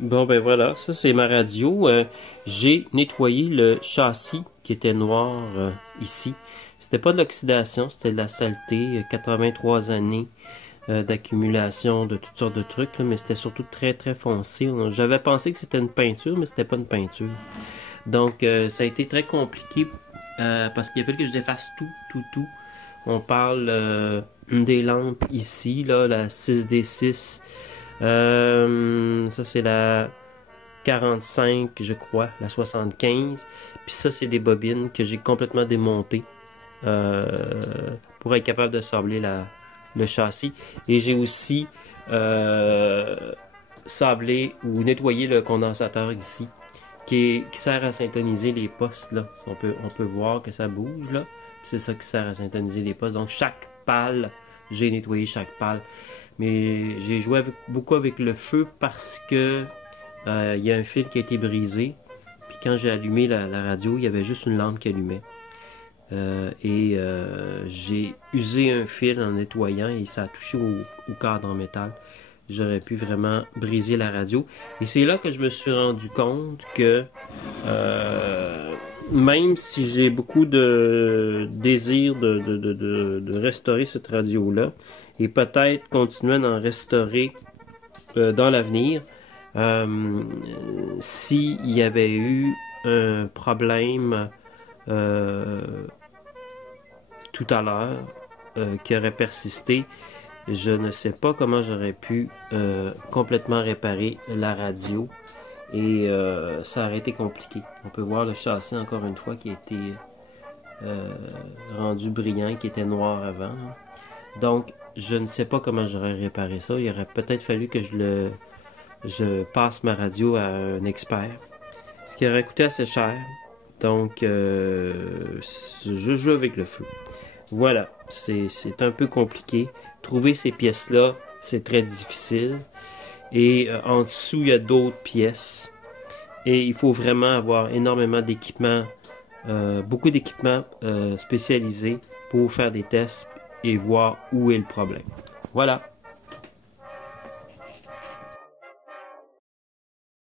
Bon ben voilà, ça c'est ma radio. J'ai nettoyé le châssis qui était noir ici. C'était pas de l'oxydation, c'était de la saleté. 83 années d'accumulation de toutes sortes de trucs, là, mais c'était surtout très très foncé. J'avais pensé que c'était une peinture, mais c'était pas une peinture. Donc ça a été très compliqué parce qu'il a fallu que je défasse tout. On parle des lampes ici, là, la 6D6. Ça c'est la 45, je crois, la 75. Puis ça, c'est des bobines que j'ai complètement démontées euh, pour être capable de sabler le châssis. Et j'ai aussi sablé ou nettoyé le condensateur ici, qui sert à syntoniser les postes. Là. On peut voir que ça bouge. Là. C'est ça qui sert à syntoniser les postes. Donc chaque pale, j'ai nettoyé chaque pale. Mais j'ai joué beaucoup avec le feu parce que il y a un fil qui a été brisé. Puis quand j'ai allumé la radio, il y avait juste une lampe qui allumait. J'ai usé un fil en nettoyant et ça a touché au cadre en métal. J'aurais pu vraiment briser la radio. Et c'est là que je me suis rendu compte que même si j'ai beaucoup de désir de restaurer cette radio-là et peut-être continuer d'en restaurer dans l'avenir, s'il y avait eu un problème tout à l'heure qui aurait persisté, je ne sais pas comment j'aurais pu complètement réparer la radio et ça aurait été compliqué. On peut voir le châssis encore une fois qui a été rendu brillant, qui était noir avant. Donc, je ne sais pas comment j'aurais réparé ça. Il aurait peut-être fallu que je passe ma radio à un expert, ce qui aurait coûté assez cher. Donc, je joue avec le feu. Voilà, c'est un peu compliqué. Trouver ces pièces-là, c'est très difficile. Et en dessous, il y a d'autres pièces. Et il faut vraiment avoir énormément d'équipements, beaucoup d'équipements spécialisés pour faire des tests et voir où est le problème. Voilà.